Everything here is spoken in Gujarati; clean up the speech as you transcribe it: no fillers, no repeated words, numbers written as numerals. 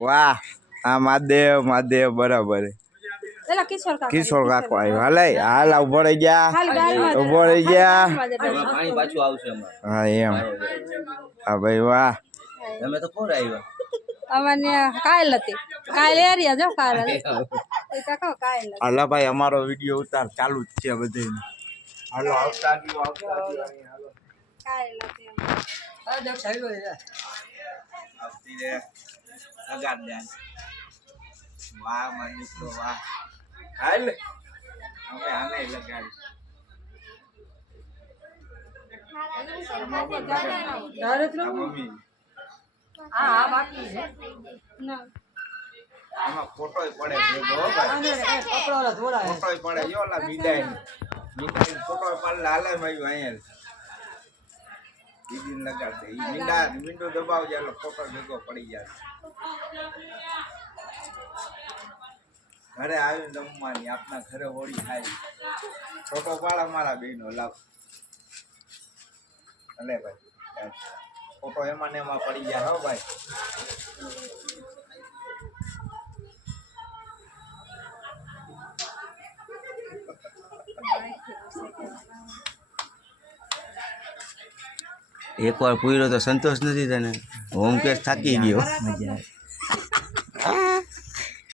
વાહ હા મહાદેવ મહાદેવ બરાબર કિશોર કાકો આવ્યો હાલ ઉભો રહી ગયા હા એમ હા ભાઈ વાહ તમે તો કોણ આવ્યા અમને કાયલ હતી કાયલ એરિયા જો કાયલ હાલા ભાઈ અમારો વિડીયો ઉતાર ચાલુ જ છે બધે હાલો આવતા હાલો કાયલ હતી આવતી રે લગાડ દે વાહ માની તો વાહ હાલ અમે આને લગાડી મમ્મી હા બાકી છે આમાં ફોટોય પડે છે ફોટોય પડે જો ઓલા મીંડાઈ ફોટોય પડે હાલે ભાઈ અહીંયા દીદીને લગાડ દે ઈ મીંડું દબાવજે એટલે ફોટો ભેગો પડી જાય ઘરે આવીને જમવાની આપના ઘરે હોળી થાય ફોટો પાડા મારા બેનો લાવ અલે ભાઈ ફોટો એમાં ને એમાં પડી જાય હો ભાઈ એકવાર પૂર્યો તો સંતોષ નથી તને હોમ કેસ થાકી ગયો